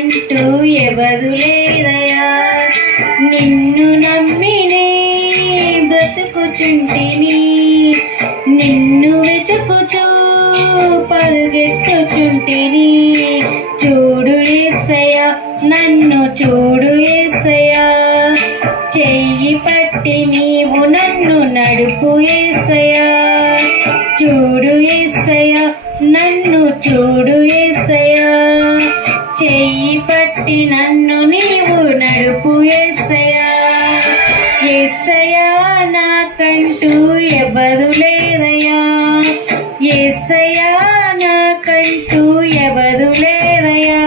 అంటూ ఎవరు లేదయా నిన్ను నమ్మినే బ్రతుకుచుంటిని నిన్ను వెతుకుచూ పరుగెత్తుచుంటిని చూడు ఏసయ్యా నన్ను చూడు ఏసయ్యా. చెయ్యి పట్టి నీవు నన్ను నడుపు ఏసయ్యా. చూడు ఏసయ్యా నన్ను చూడు చెయ్యి పట్టి నన్ను నీవు నడుపు ఎస్సయా ఎస్సయా నాకంటూ ఎవరు లేదయ్యా. ఎస్సయా నాకంటూ ఎవరు లేదయ్యా.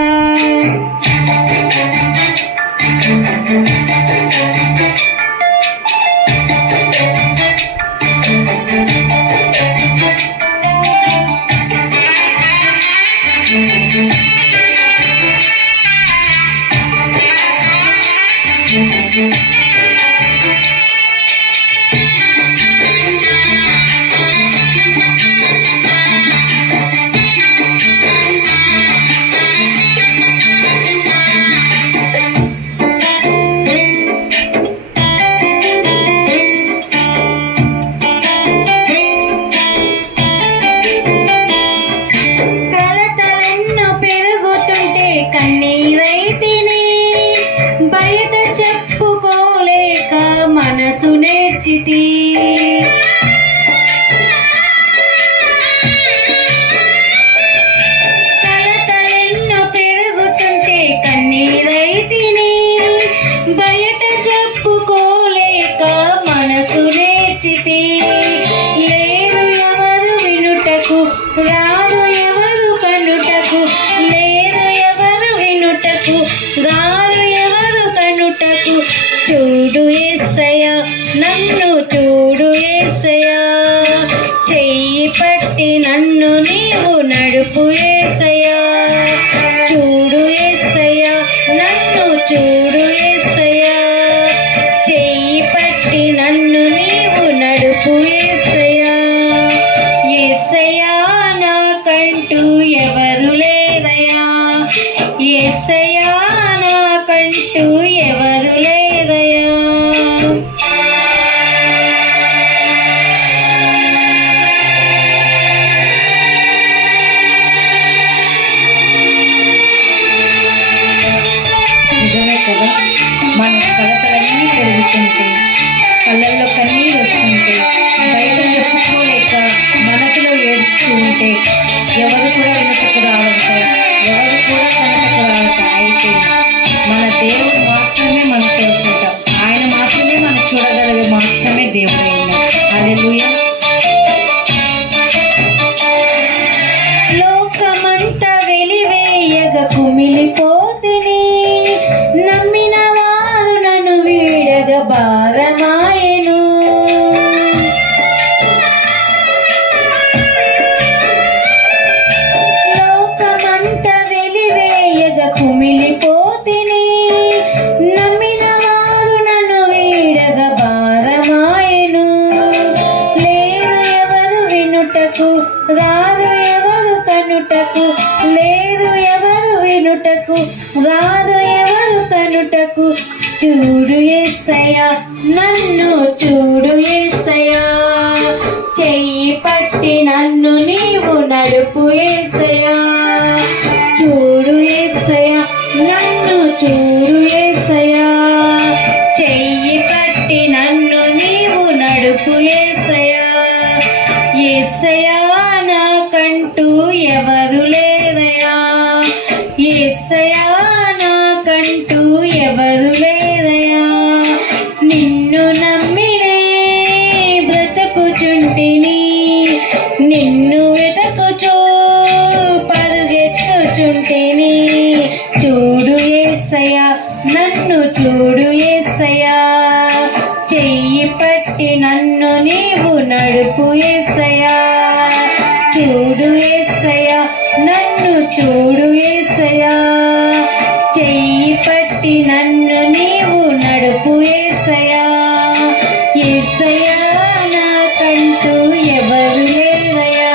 सुनेचिति చూడు ఏసయ్య నన్ను చూడు ఏసయ్య. చెయ్యి పట్టి నన్ను నీ వెలివేయగ నమ్మిన వారు నన్ను వీడగ భారమాయను. లేదు ఎవరు వినుటకు రాదు ఎవరు కనుటకు లేదు ఎవరు వినుటకు రాదు ఎవరు కనుటకు. చూడు ఎస్సయ్యా నన్ను చూడు ఎస్సయ్యా చెయ్యి పట్టి నన్ను నీవు నడుపు ఎస్సయ్యా నీవు నడుపు ఏసయా చూడు ఏసయా నన్ను చూడు ఏసయా చెయ్యి పట్టి నన్ను నీవు నడుపు ఏసయా ఏసయా నాకంటూ ఎవరు లేదయా